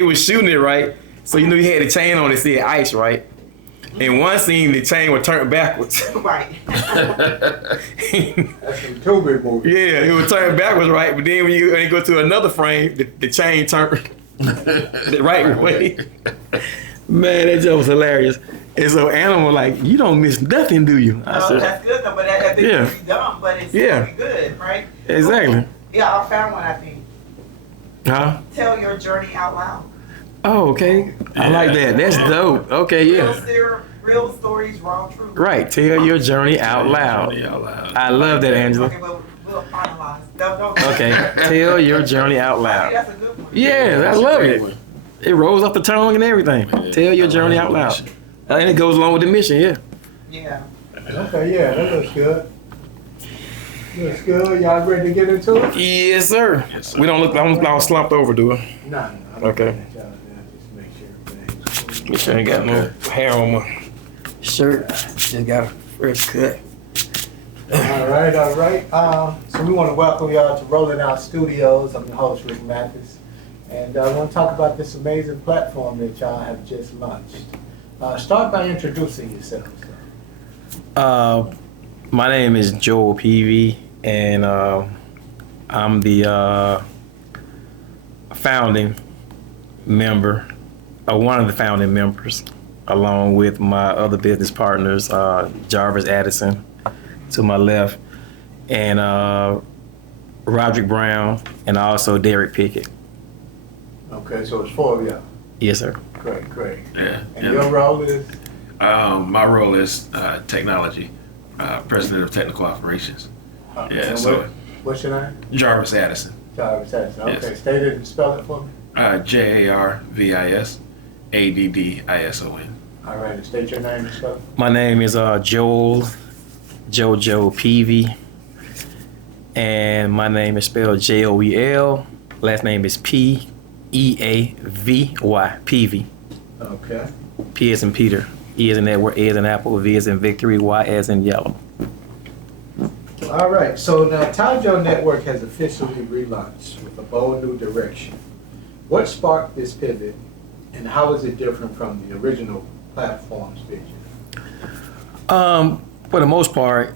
he was shooting it, right? So you know he had the chain on it, said ice, right? In one scene, the chain would turn backwards. Right. That's some Tubi movie. Yeah, it would turn backwards, right? But then when you go to another frame, the chain turned the right way. Man, that joke was hilarious. And so Animal like, you don't miss nothing, do you? I said, That's good though, but that thing Yeah. is dumb, but it's Yeah. really good, right? Exactly. Yeah, I found one, I think. Huh? Tell your journey out loud. Oh, okay. I like that. That's dope. Okay, yeah. Real stories, raw truth. Right. Tell your journey out loud. I love that, Angela. Okay, we'll finalize. No. Okay. Tell your journey out loud. That's a good one. Yeah, I love it. It rolls off the tongue and everything. Tell your journey out loud. And it goes along with the mission, yeah. Yeah. Okay, yeah, that looks good. Looks good. Y'all ready to get into it? Yes, sir. We don't look, I don't slumped over, do it. No. Okay. Just make sure everything's Make sure I ain't got no hair on my shirt. Just got a fresh cut. All right. So we want to welcome y'all to Rolling Out Studios. I'm your host, Rick Mathis. And I want to talk about this amazing platform that y'all have just launched. Start by introducing yourselves. My name is Joel Peavy, and I'm the founding member, one of the founding members, along with my other business partners, Jarvis, Addison, to my left, and Roderick Brown, and also Derek Pickett. Okay, so it's 4 of y'all. Yes, sir. Great. Yeah. And your role is? My role is technology, president of technical operations. And so what's your name? Jarvis Addison. Jarvis Addison. Okay, Yes. state it and spell it for me. JARVISADDISON. All right, and state your name and spell it. My name is JoJo Peavy, and my name is spelled Joel. Last name is Peavy. Peavy. Okay. P as in Peter, E as in Edward, A as in Apple, V as in Victory, Y as in Yellow. All right, so now TYJO Network has officially relaunched with a bold new direction. What sparked this pivot, and how is it different from the original platform's vision? For the most part,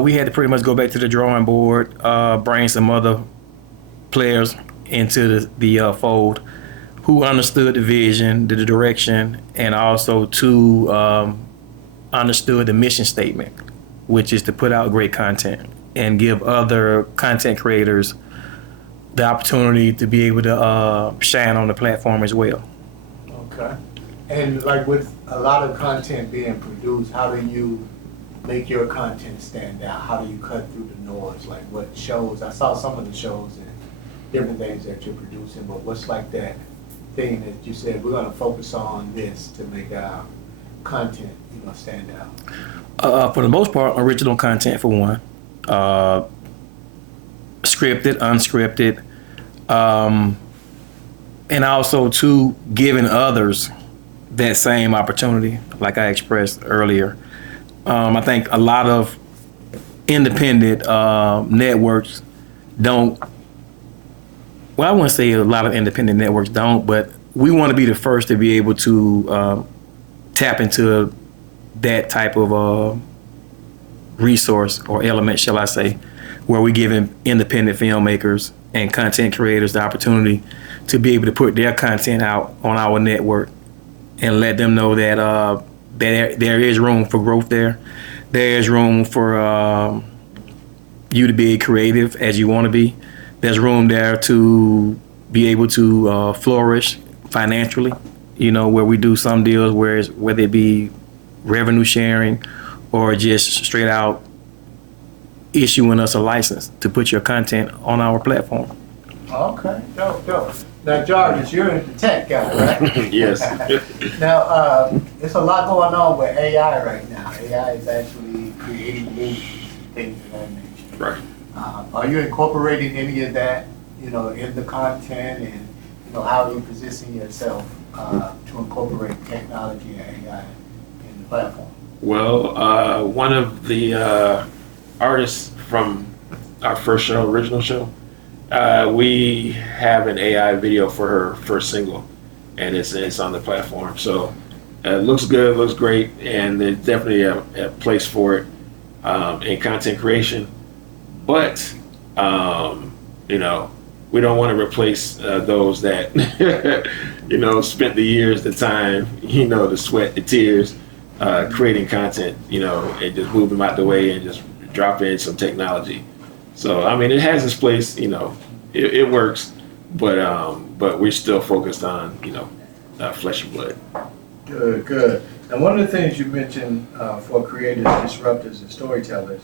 we had to pretty much go back to the drawing board, bring some other players into the fold who understood the vision, the direction, and also understood the mission statement, which is to put out great content and give other content creators the opportunity to be able to shine on the platform as well. Okay. And like with a lot of content being produced, how do you make your content stand out? How do you cut through the noise? Like what shows? I saw some of the shows and different things that you're producing, but what's like that thing that you said, we're gonna focus on this to make our content, stand out? For the most part, original content for one. Scripted, unscripted, and also to giving others that same opportunity, like I expressed earlier. I think a lot of independent networks don't, well, I wouldn't say a lot of independent networks don't, but we want to be the first to be able to tap into that type of resource or element, shall I say, where we giving independent filmmakers and content creators the opportunity to be able to put their content out on our network and let them know that there is room for growth there. There is room for you to be creative as you want to be. There's room there to be able to flourish financially, where we do some deals whether it be revenue sharing or just straight out issuing us a license to put your content on our platform. Okay, dope. Now, Jarvis, you're the tech guy, right? Yes. Now, there's a lot going on with AI right now. AI is actually creating movies, things of that nature. Right. Are you incorporating any of that, in the content, and how are you positioning yourself to incorporate technology and AI in the platform? Well, one of the artists from our first show, original show, we have an AI video for her first single, and it's on the platform. So it looks good, looks great, and there's definitely a place for it in content creation. But you know, we don't want to replace those that spent the years, the time, the sweat, the tears, creating content, and just move them out the way and just drop in some technology. So I mean, it has its place, it works, but we're still focused on flesh and blood. Good, good. And one of the things you mentioned for creators, disruptors, and storytellers,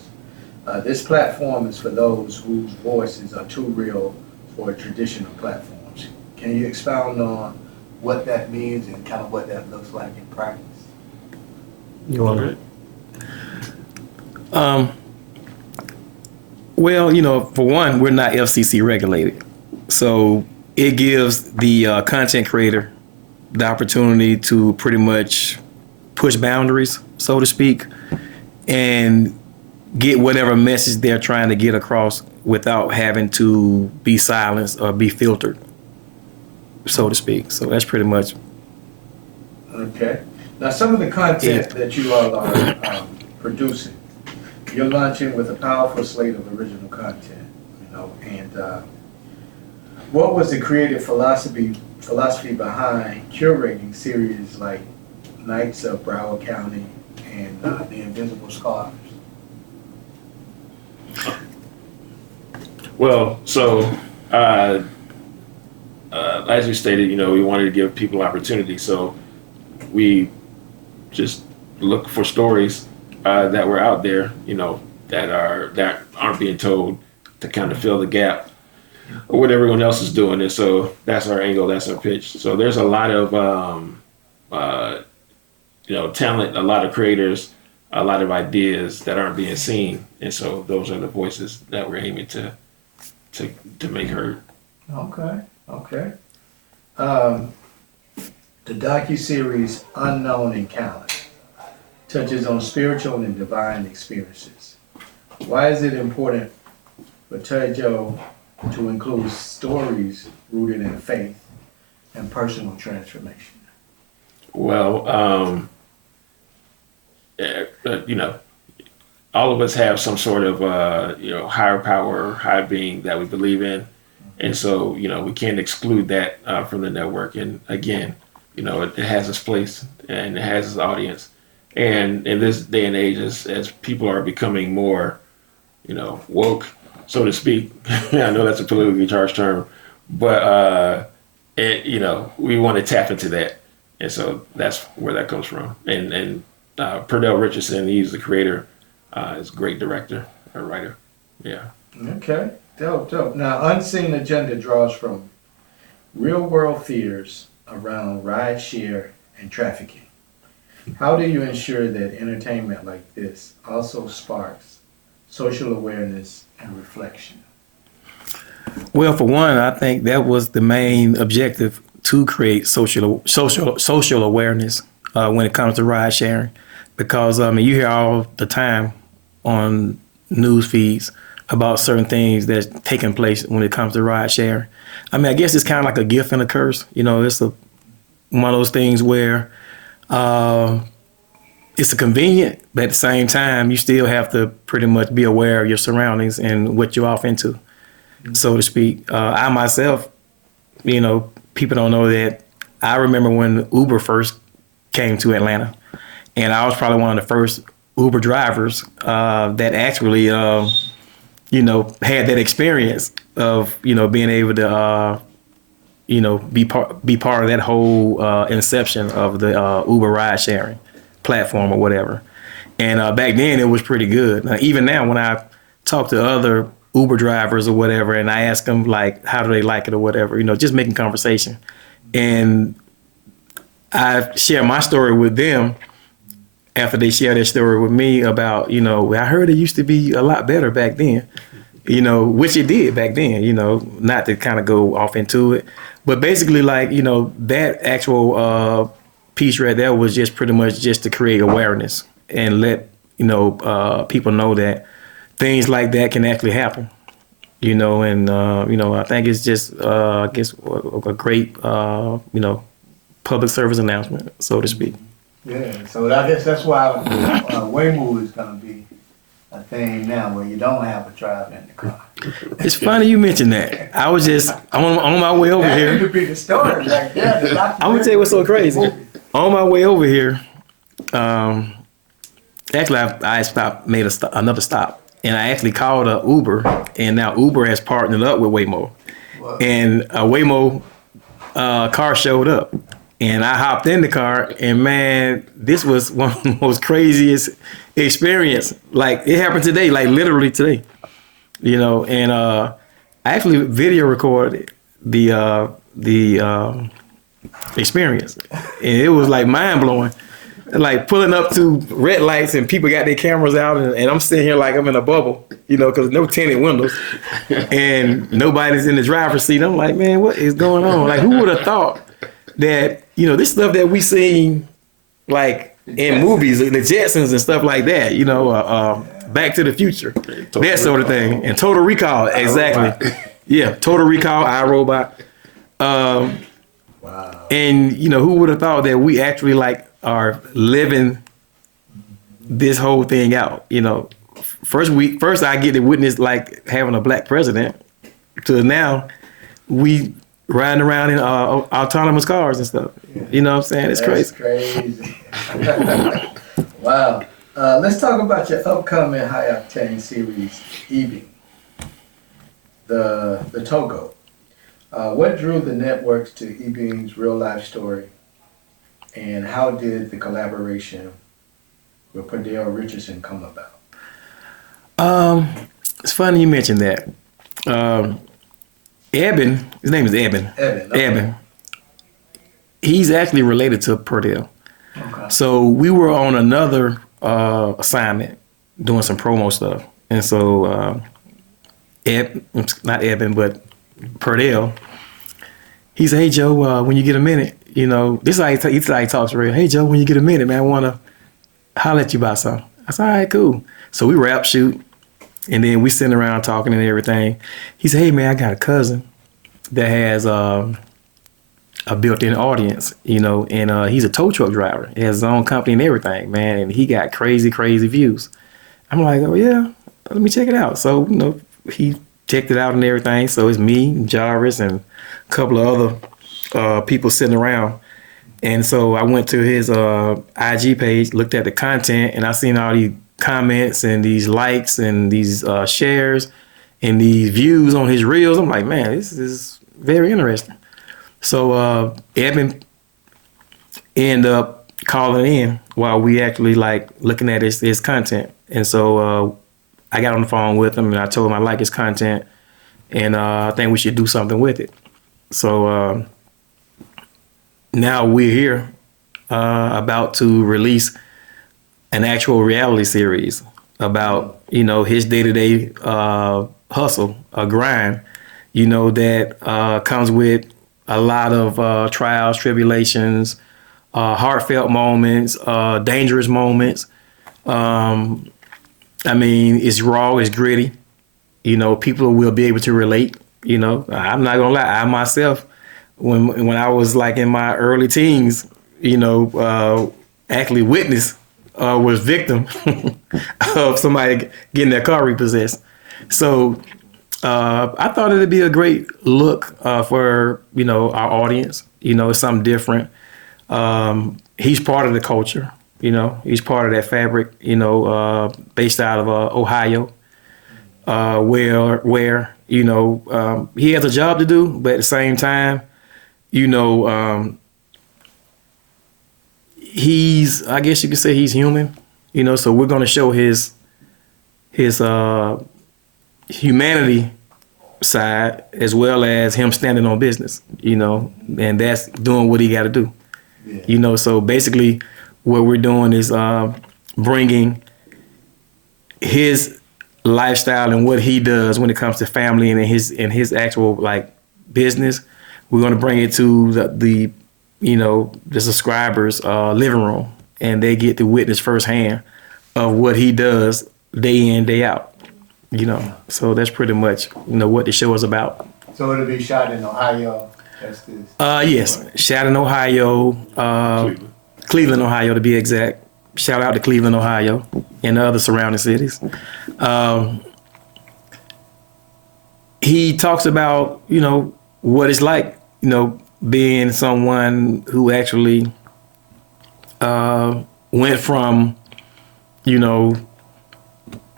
this platform is for those whose voices are too real for traditional platforms. Can you expound on what that means and kind of what that looks like in practice? You want to? Well, for one, we're not FCC regulated, so it gives the content creator the opportunity to pretty much push boundaries, so to speak, and get whatever message they're trying to get across without having to be silenced or be filtered, so to speak. So that's pretty much. Okay. Now, some of the content that you all are producing, you're launching with a powerful slate of original content, and what was the creative philosophy behind curating series like Knights of Broward County and The Invisible Scars? Well, so as you stated, we wanted to give people opportunity, so we just look for stories that were out there, that aren't being told, to kind of fill the gap or what everyone else is doing. And so that's our angle, that's our pitch. So there's a lot of talent, a lot of creators, a lot of ideas that aren't being seen, and so those are the voices that we're aiming to make heard. Okay. The docuseries Unknown Encounters touches on spiritual and divine experiences. Why is it important for TYJO to include stories rooted in faith and personal transformation? Well, all of us have some sort of higher power, high being that we believe in, and so we can't exclude that from the network. And again, it has its place and it has its audience. And in this day and age, as people are becoming more, woke, so to speak, I know that's a politically charged term, but we want to tap into that, and so that's where that comes from. And Perdell Richardson, he's the creator, is a great director, a writer, yeah. Okay, dope. Now, Unseen Agenda draws from real-world fears around rideshare and trafficking. How do you ensure that entertainment like this also sparks social awareness and reflection? Well, for one, I think that was the main objective, to create social awareness when it comes to ride sharing, because you hear all the time on news feeds about certain things that's taking place when it comes to ride sharing. I guess it's kind of like a gift and a curse. It's one of those things where it's a convenient, but at the same time, you still have to pretty much be aware of your surroundings and what you're off into, so to speak. I myself, people don't know that I remember when Uber first came to Atlanta, and I was probably one of the first Uber drivers that actually, had that experience of, being able to, be part of that whole inception of the Uber ride sharing platform or whatever. And back then it was pretty good. Now, even now, when I talk to other Uber drivers or whatever, and I ask them like, how do they like it or whatever, just making conversation. And I share my story with them after they share their story with me about, I heard it used to be a lot better back then, which it did back then, not to kind of go off into it. But basically, like, that actual piece right there was just pretty much just to create awareness and let, people know that things like that can actually happen, and, I think it's just, I guess, a great, public service announcement, so to speak. Yeah, so I guess that's why Waymo is gonna be a thing now, where you don't have a driver in the car. It's funny you mentioned that. I was just on my way over That here. could be the story, like yeah. I'm gonna tell you what's so crazy. On my way over here, actually I stopped, made another stop, and I actually called Uber, and now Uber has partnered up with Waymo, and a Waymo car showed up, and I hopped in the car, and man, this was one of the most craziest experience. Like it happened today, like literally today, and I actually video recorded the experience, and it was like mind blowing. Like pulling up to red lights and people got their cameras out, and I'm sitting here like I'm in a bubble, because no tinted windows and nobody's in the driver's seat. I'm like, man, what is going on? Like, who would have thought that, this stuff that we seen like in movies, the Jetsons and stuff like that, Back to the Future, that sort of thing. And Total Recall, exactly. Yeah, Total Recall, iRobot. Wow. And, who would have thought that we actually like are living this whole thing out, First I get to witness like having a black president, to now we riding around in autonomous cars and stuff. Yeah. You know what I'm saying? It's That's crazy. Wow. Let's talk about your upcoming high octane series, Peavy, the TYJO. What drew the networks to E-Beam's real life story, and how did the collaboration with Perdell Richardson come about? It's funny you mentioned that. Eben, his name is Eben. Eben. He's actually related to Perdell. Okay. So we were on another assignment doing some promo stuff, and so not Eben, but Perdell. He said, "Hey Joe, when you get a minute, this is how he talks real. Hey Joe, when you get a minute, man, I wanna holler at you about something." I said, "All right, cool." So we rap shoot, and then we sitting around talking and everything. He said, "Hey man, I got a cousin that has a built-in audience, and he's a tow truck driver. He has his own company and everything, man, and he got crazy views." I'm like, "Oh yeah, let me check it out." So he checked it out and everything. So it's me, Jarvis, and a couple of other people sitting around. And so I went to his IG page, looked at the content, and I seen all these comments and these likes and these shares and these views on his reels. I'm like, man, this is very interesting. So Eben ended up calling in while we actually like looking at his content. And so I got on the phone with him and I told him I like his content and I think we should do something with it. So now we're here about to release an actual reality series about, his day-to-day hustle, a grind, that comes with a lot of trials, tribulations, heartfelt moments, dangerous moments. It's raw, it's gritty. People will be able to relate. I'm not gonna lie, I myself, when I was like in my early teens, actually witnessed, was victim of somebody getting their car repossessed. So I thought it'd be a great look for our audience. It's something different. He's part of the culture. He's part of that fabric. Based out of Ohio, where he has a job to do, but at the same time, he's, I guess you could say he's human. So we're gonna show his humanity side as well as him standing on business, and that's doing what he got to do. Yeah. So basically what we're doing is bringing his lifestyle and what he does when it comes to family and his actual like business. We're going to bring it to the subscribers living room, and they get to witness firsthand of what he does day in, day out. So that's pretty much what the show is about. So it'll be shot in Ohio. That's this. Yes, Sharon, Ohio, Cleveland. Cleveland, Ohio, to be exact. Shout out to Cleveland, Ohio, and the other surrounding cities. He talks about, what it's like, being someone who actually went from,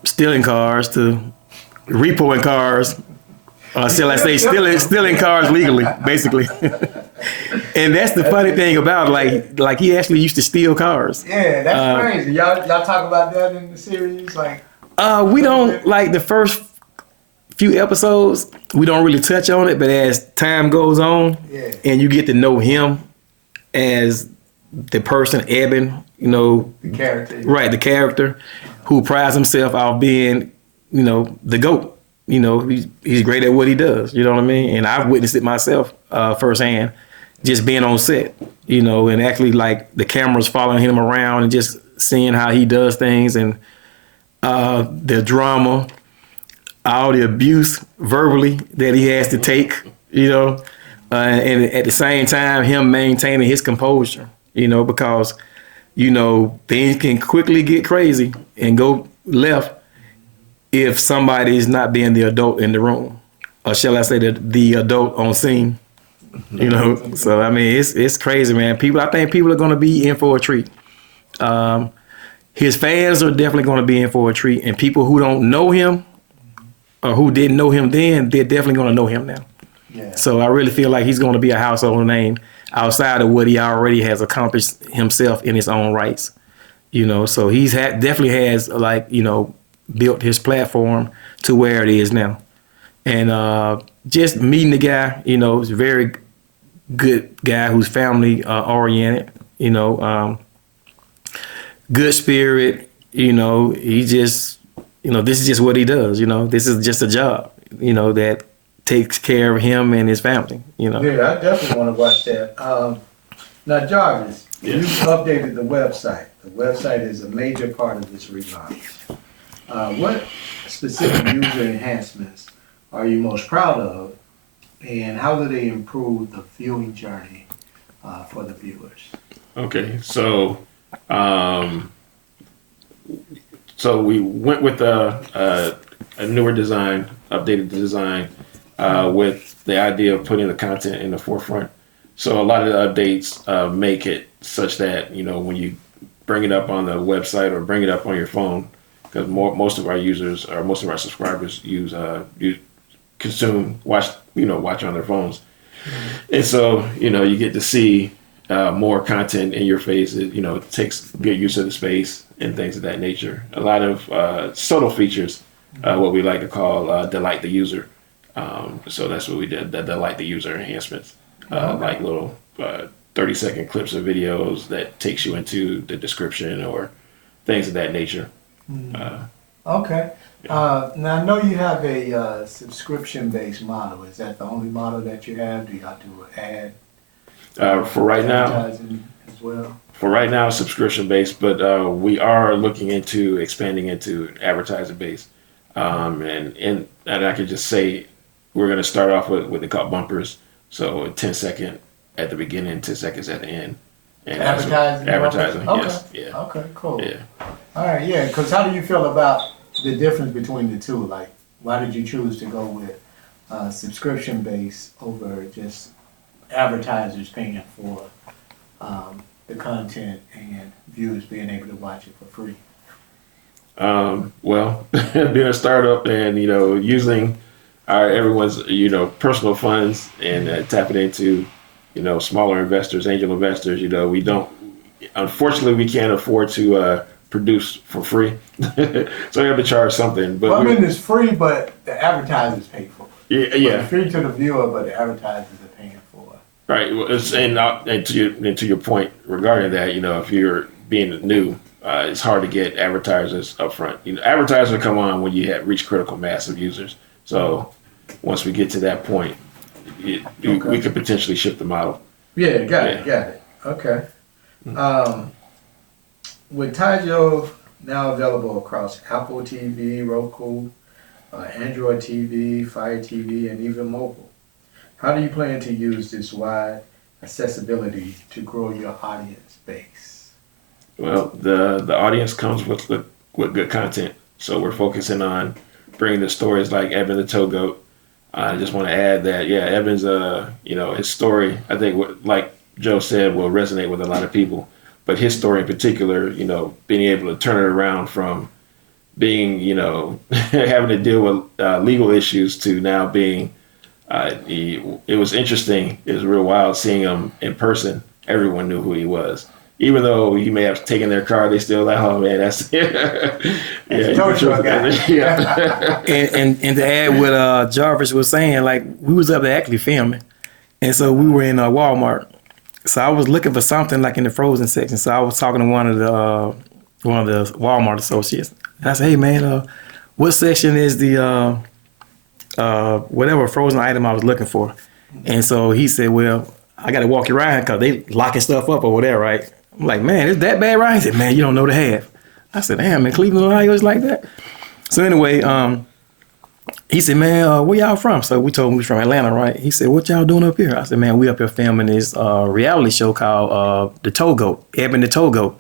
stealing cars to repoing cars, shall I say, stealing cars legally, basically. And that's the funny thing about it, like he actually used to steal cars. Yeah, that's crazy. Y'all talk about that in the series, like. We don't, like, the first few episodes, we don't really touch on it, but as time goes on, Yeah. and you get to know him as the person, Eben, The character. right, the character who prides himself out being, the GOAT. He's great at what he does. You know what I mean? And I've witnessed it myself firsthand, just being on set, and actually, like, the cameras following him around and just seeing how he does things, and the drama, all the abuse verbally that he has to take, and at the same time, him maintaining his composure, because, things can quickly get crazy and go left if somebody is not being the adult in the room, or shall I say the adult on scene, So, I mean, it's crazy, man. I think people are going to be in for a treat. His fans are definitely going to be in for a treat, and people who don't know him or who didn't know him then, they're definitely going to know him now. Yeah. So I really feel like he's going to be a household name outside of what he already has accomplished himself in his own rights. So he's definitely has, like, built his platform to where it is now. And just meeting the guy, he's a very good guy who's family oriented, good spirit, he just, this is just what he does, this is just a job, that takes care of him and his family, Yeah, I definitely want to watch that. Now, Jarvis, you updated the website. The website is a major part of this relaunch. What specific user enhancements are you most proud of, and how do they improve the viewing journey for the viewers? Okay, so we went with a newer design, updated the design with the idea of putting the content in the forefront. So a lot of the updates make it such that, when you bring it up on the website or bring it up on your phone, because most of our users or most of our subscribers watch on their phones. And so, you get to see more content in your face. It takes good use of the space and things of that nature. A lot of subtle features, what we like to call delight the user. So that's what we did, the delight the user enhancements, like little 30-second clips of videos that takes you into the description or things of that nature. Okay. Now, I know you have a subscription-based model. Is that the only model that you have? Do you have to add For right now, advertising as well? For right now, subscription based, but we are looking into expanding into advertising based. And I could just say we're going to start off with what they call bumpers. So 10-second at the beginning, 10 seconds at the end. And Advertising? Advertising, Okay. yes. Yeah. Okay, cool. Yeah. All right, yeah, because how do you feel about the difference between the two? Like, why did you choose to go with subscription-based over just advertisers paying for the content and viewers being able to watch it for free? Well, being a startup and, using everyone's, personal funds and tapping into, smaller investors, angel investors, unfortunately, we can't afford to produce for free. So we have to charge something. But Well, I mean, it's free, but the advertisers pay for it. yeah. It's free to the viewer, but the advertisers are paying for it. Right. Well, and to your point regarding that, if you're being new, it's hard to get advertisers up front. Advertisers come on when you have reached critical mass of users. So once we get to that point, we could potentially shift the model. Yeah, got it. Okay. With TYJO now available across Apple TV, Roku, Android TV, Fire TV, and even mobile, How do you plan to use this wide accessibility to grow your audience base? Well, the audience comes with good content, so we're focusing on bringing the stories like Evan the Toe Goat. I just want to add that, yeah, Evan's his story, I think, like Joe said, will resonate with a lot of people. But his story in particular, being able to turn it around from being, having to deal with legal issues to now being, it was interesting. It was real wild seeing him in person. Everyone knew who he was. Even though he may have taken their car, they still like, oh man, that's yeah. Yeah. And to add what Jarvis was saying, like we was up there actually filming, and so we were in Walmart. So I was looking for something like in the frozen section. So I was talking to one of the Walmart associates. And I said, hey man, what section is the whatever frozen item I was looking for? And so he said, well, I got to walk you around because they locking stuff up or whatever, right? I'm like, man, it's that bad, right? He said, man, you don't know the half. I said, damn, in Cleveland, Ohio, it's like that. So anyway, he said, man, where y'all from? So we told him we was from Atlanta, right? He said, what y'all doing up here? I said, man, we up here filming this reality show called The Toe Goat, Evan the Toe Goat.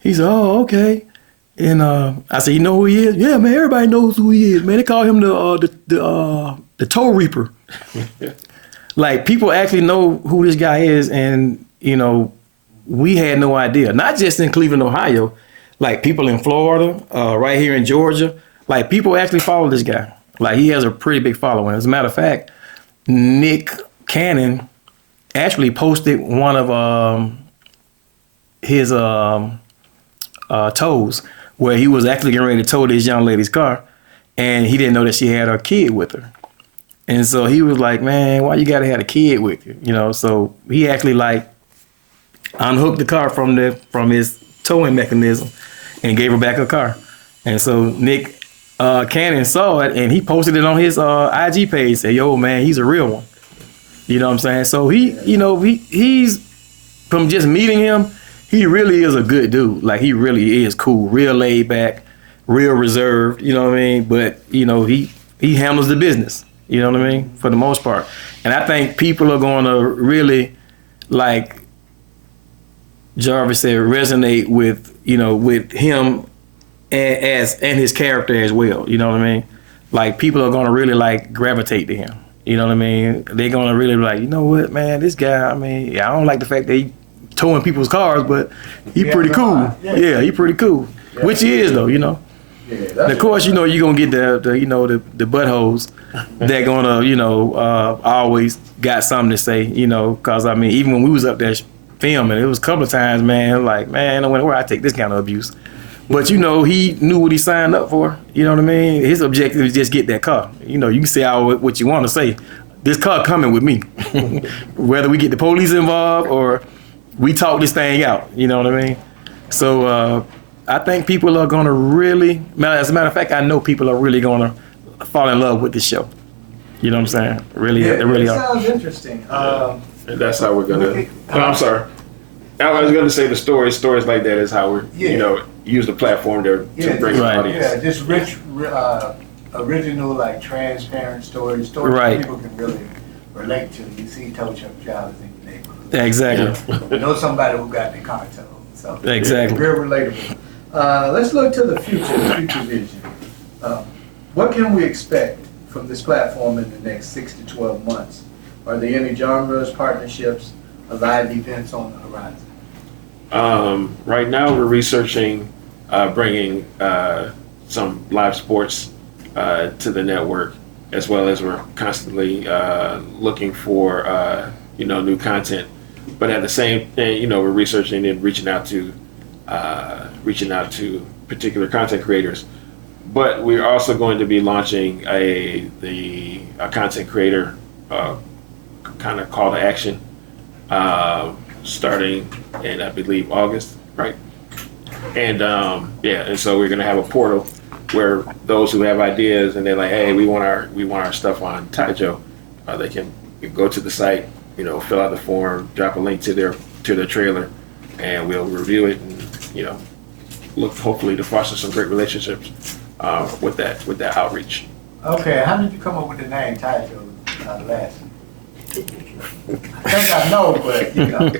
He said, oh, okay. And I said, you know who he is? Yeah, man, everybody knows who he is, man. They call him the Toe Reaper. Like, people actually know who this guy is, and, we had no idea. Not just in Cleveland, Ohio. Like, people in Florida, right here in Georgia. Like, people actually follow this guy. Like, he has a pretty big following. As a matter of fact, Nick Cannon actually posted one of his tows where he was actually getting ready to tow this young lady's car, and he didn't know that she had her kid with her. And so he was like, man, why you gotta have a kid with you? So he actually like unhooked the car from his towing mechanism and gave her back her car. And so Nick Cannon saw it and he posted it on his IG page. Said, yo, man, he's a real one. You know what I'm saying? So he's from just meeting him, he really is a good dude. Like, he really is cool, real laid back, real reserved, you know what I mean? But, he handles the business, you know what I mean? For the most part. And I think people are going to really, like Jarvis said, resonate with, with him and his character as well, you know what I mean? Like, people are going to really, like, gravitate to him, you know what I mean? They're going to really be like, you know what, man, this guy, I mean, yeah, I don't like the fact that he towing people's cars, but he pretty cool. Yeah, he pretty cool. Yeah. Which he is, though, Yeah, and of course, you're going to get the buttholes that going to, always got something to say, because, I mean, even when we was up there filming, it was a couple of times, man, like, man, I don't know where I take this kind of abuse. But, he knew what he signed up for, you know what I mean? His objective is just get that car. You can say what you want to say. This car coming with me. Whether we get the police involved or we talk this thing out, you know what I mean? So I think people are going to really, as a matter of fact, I know people are really going to fall in love with this show. You know what I'm saying? Really, yeah, they really it are. Sounds interesting. And that's how we're going to, I'm sorry. I was going to say the stories like that is how we're, use the platform to bring an audience. Yeah, just rich, original, like transparent stories that people can really relate to. You see tow truck drivers in your neighborhood. Yeah, exactly. You know somebody who got the car towed. So exactly. Real relatable. Let's look to the future vision. What can we expect from this platform in the next 6 to 12 months? Are there any genres, partnerships, or live events on the horizon? Right now, we're researching bringing some live sports to the network, as well as we're constantly looking for new content. But at the same thing, we're researching and reaching out to particular content creators. But we're also going to be launching a content creator kind of call to action starting in, I believe, August, right? And and so we're going to have a portal where those who have ideas and they're like, hey, we want our stuff on TYJO, they can go to the site, fill out the form, drop a link to their trailer, and we'll review it and look hopefully to foster some great relationships with that outreach. Okay, how did you come up with the name TYJO last? I think I know, but you know,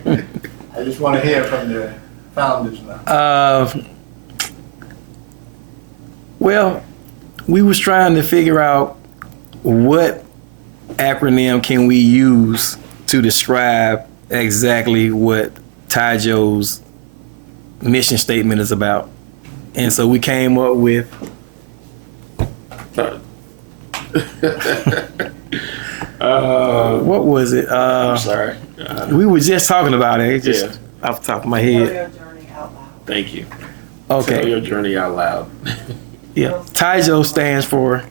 I just want to hear from the founders now. Well, we was trying to figure out what acronym can we use to describe exactly what TYJO's mission statement is about. And so we came up with what was it? I'm sorry. We were just talking about it. It just off the top of my Tell head. your journey out loud. Thank you. Tell Okay. your journey out loud. Yeah. TYJO stands for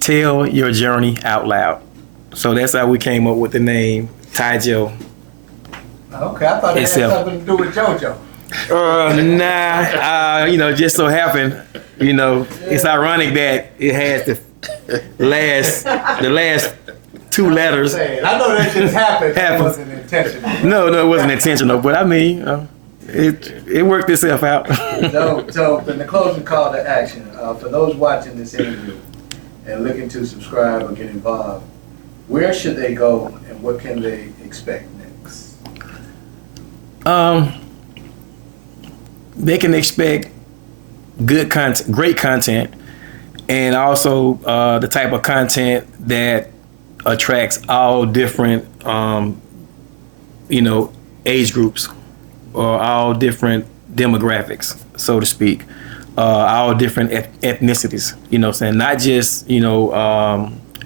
Tell Your Journey Out Loud. So that's how we came up with the name TYJO. Okay, I thought it had Itself. something to do with JoJo. Just so happened, it's ironic that it has the last two letters. I know that just happened. It Happens. wasn't intentional. No, it wasn't intentional, but I mean, it worked itself out. So in the closing call to action, for those watching this interview and looking to subscribe or get involved, where should they go and what can they expect next? They can expect good content, great content, and also the type of content that attracts all different, age groups or all different demographics, so to speak, all different ethnicities. Saying not just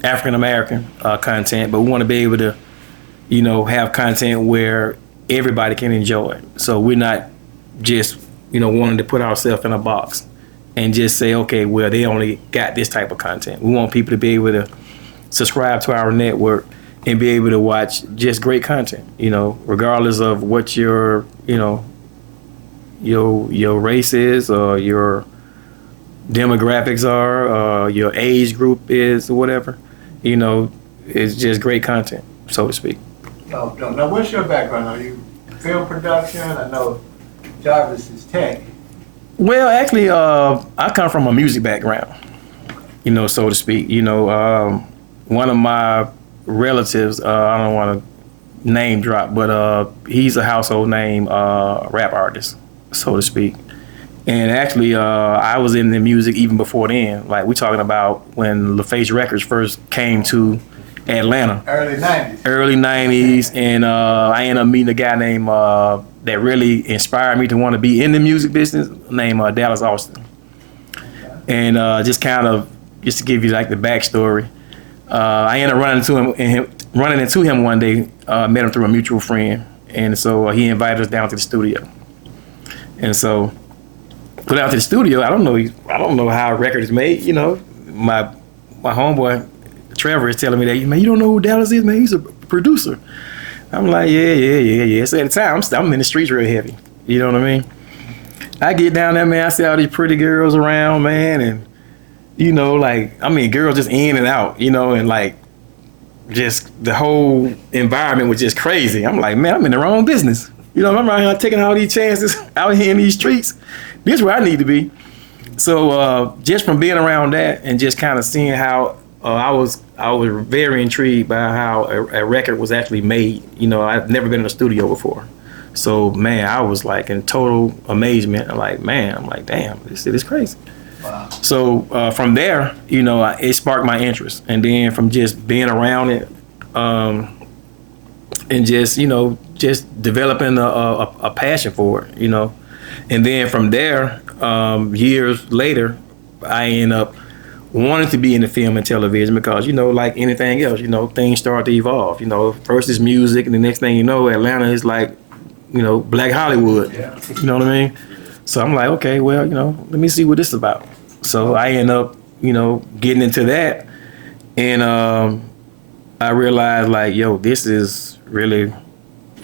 African American content, but we want to be able to, have content where everybody can enjoy it. So we're not just wanting to put ourselves in a box and just say, okay, well, they only got this type of content. We want people to be able to subscribe to our network and be able to watch just great content, regardless of what your race is or your demographics are, or your age group is, or whatever. It's just great content, so to speak. No. Now, what's your background? Are you film production? I know Jarvis is tech. Well, actually, I come from a music background, so to speak. One of my relatives, I don't want to name drop, but he's a household name rap artist, so to speak. And actually, I was in the music even before then. Like, we're talking about when LaFace Records first came to Atlanta. Early 90s. And I ended up meeting a guy named, that really inspired me to want to be in the music business, named Dallas Austin. And just to give you like the backstory, I ended up running into him one day, met him through a mutual friend. And so he invited us down to the studio. And so put out to the studio. I don't know how a record is made. My homeboy Trevor is telling me that, man, you don't know who Dallas is, man. He's a producer. I'm like, yeah. So at the time, I'm in the streets real heavy. You know what I mean? I get down there, man. I see all these pretty girls around, man, and girls just in and out, and like just the whole environment was just crazy. I'm like, man, I'm in the wrong business. I'm around here taking all these chances out here in these streets. This is where I need to be. So just from being around that and just kind of seeing how I was very intrigued by how a record was actually made. I've never been in a studio before. So, man, I was like in total amazement. I'm like, damn, this shit is crazy. Wow. So from there, it sparked my interest. And then from just being around it and just developing a passion for it, And then from there, years later, I end up wanting to be in the film and television because, like anything else, things start to evolve. First is music, and the next thing you know, Atlanta is like, Black Hollywood. Yeah. You know what I mean? So I'm like, okay, well, let me see what this is about. So I end up, getting into that, and I realized like, this is really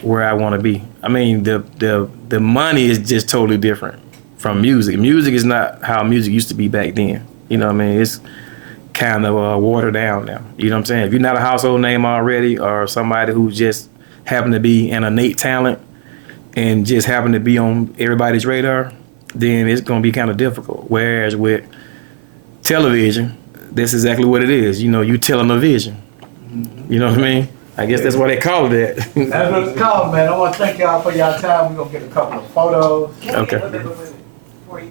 where I want to be. I mean, the money is just totally different from music. Music is not how music used to be back then. It's kind of watered down now. You know what I'm saying? If you're not a household name already or somebody who just happen to be an innate talent and just happen to be on everybody's radar, then it's going to be kind of difficult. Whereas with television, that's exactly what it is. You telling a vision. You know what I mean? I guess that's why they call it that. That's what it's called, man. I want to thank y'all for y'all time. We're going to get a couple of photos. Okay.